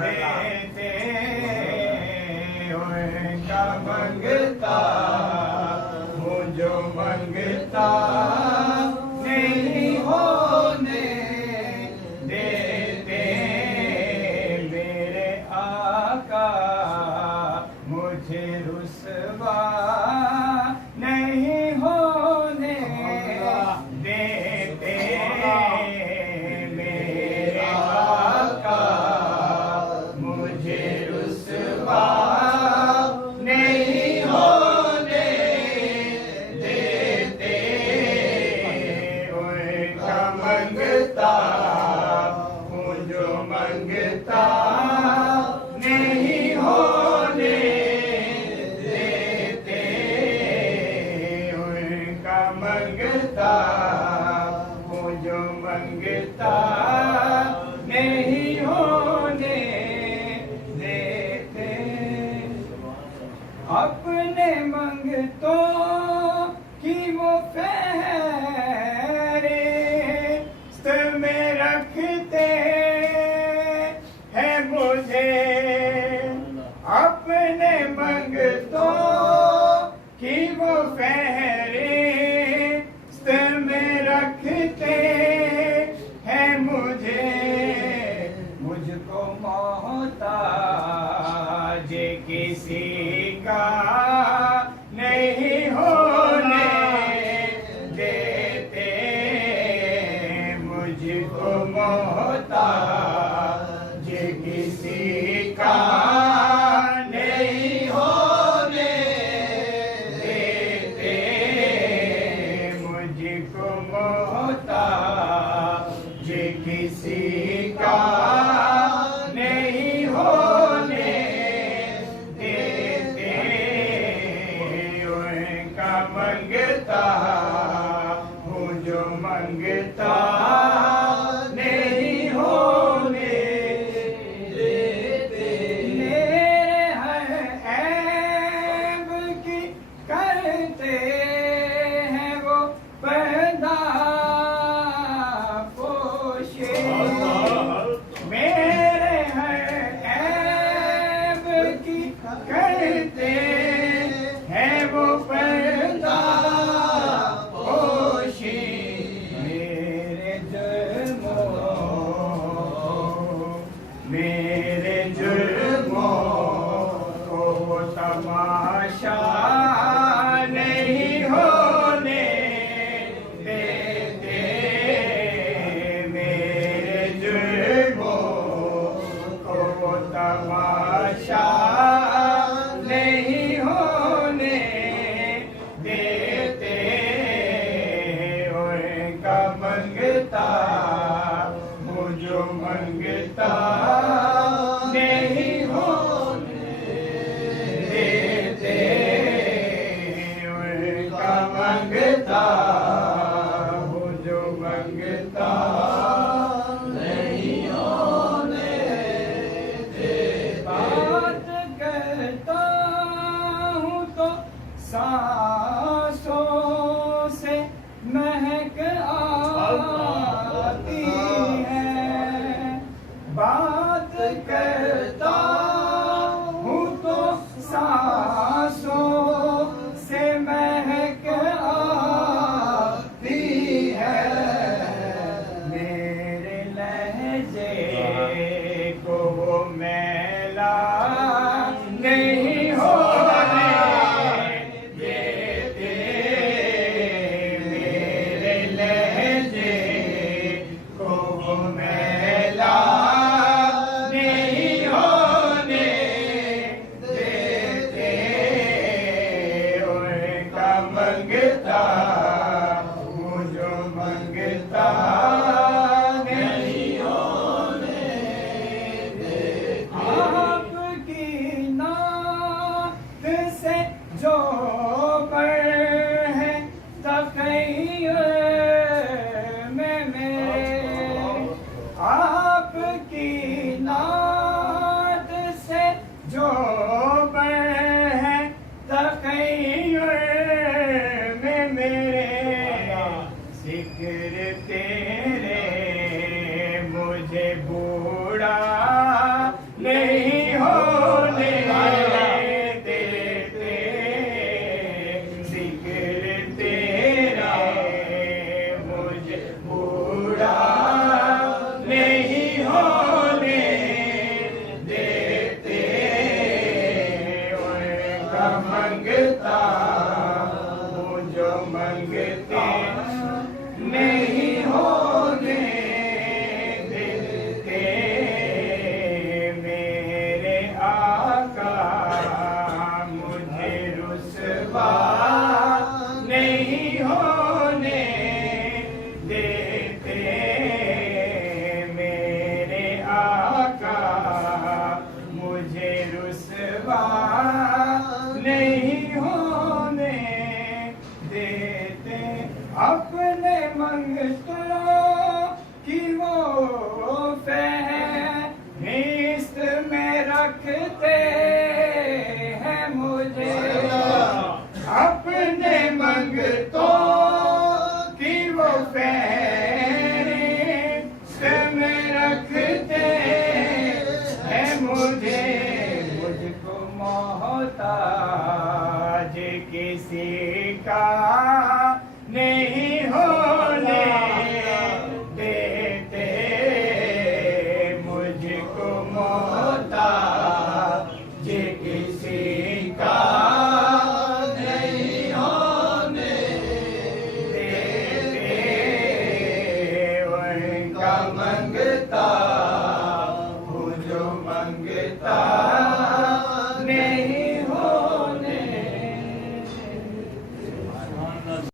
देते उनका मंगता हूँ जो मंगता नहीं होने देते मेरे आका मुझे रुसवा नहीं होने देते मेरे आका मुझे रुसवा नहीं होने देते उनका मंगता हूँ जो मंगता नहीं होने देते उनका मंगता हूँ जो मंगता नहीं होने देते अपने मंगतों की वो फहरिस्त में रखते हैं मुझे अपने मंगतों की वो फहरिस्त में रखते हैं मुझे मुझको मोहताज किसी का नहीं होने देते मुझको मोहताज किसी का नहीं होने देते मुझको मोहताज किसी का नहीं होने देते उनका मंगता हूँ जो मंगता नहीं होने देते मेरे हर ऐब की करते हैं वो पर्दा पोशे मेरे हर ऐब की करते हैं वो पर्दा पोशी मेरे जुर्मों को तमाशा नहीं होने देते मेरे जुर्मों को तमाशा नहीं होने देते उनका मंगता हूँ जो मंगता नहीं होने देते उनका मंगता हूँ जो मंगता नहीं होने देते बात करता हूँ तो सांसों से महक आती है बात करता हूँ तो सांसों से महक आती है मेरे लहजे को वो मैला नहीं होने देते मेरे लहजे को वो मैला नहीं होने देते उनका मंगता हूँ जो मंगता नहीं होने देते आपकी नात से जो पर है तक़य्युर में मेरे आपकी नात से जो पर है तक़य्युर में मेरे जिक्र तेरे मुझे बूढ़ा रखते हैं मुझे अपने मंगतों की वो फहरिस्त में रखते हैं मुझे मुझको मोहताज किसी का नहीं होने देते मुझको मोहताज किसी का नहीं होने देते उनका मंगता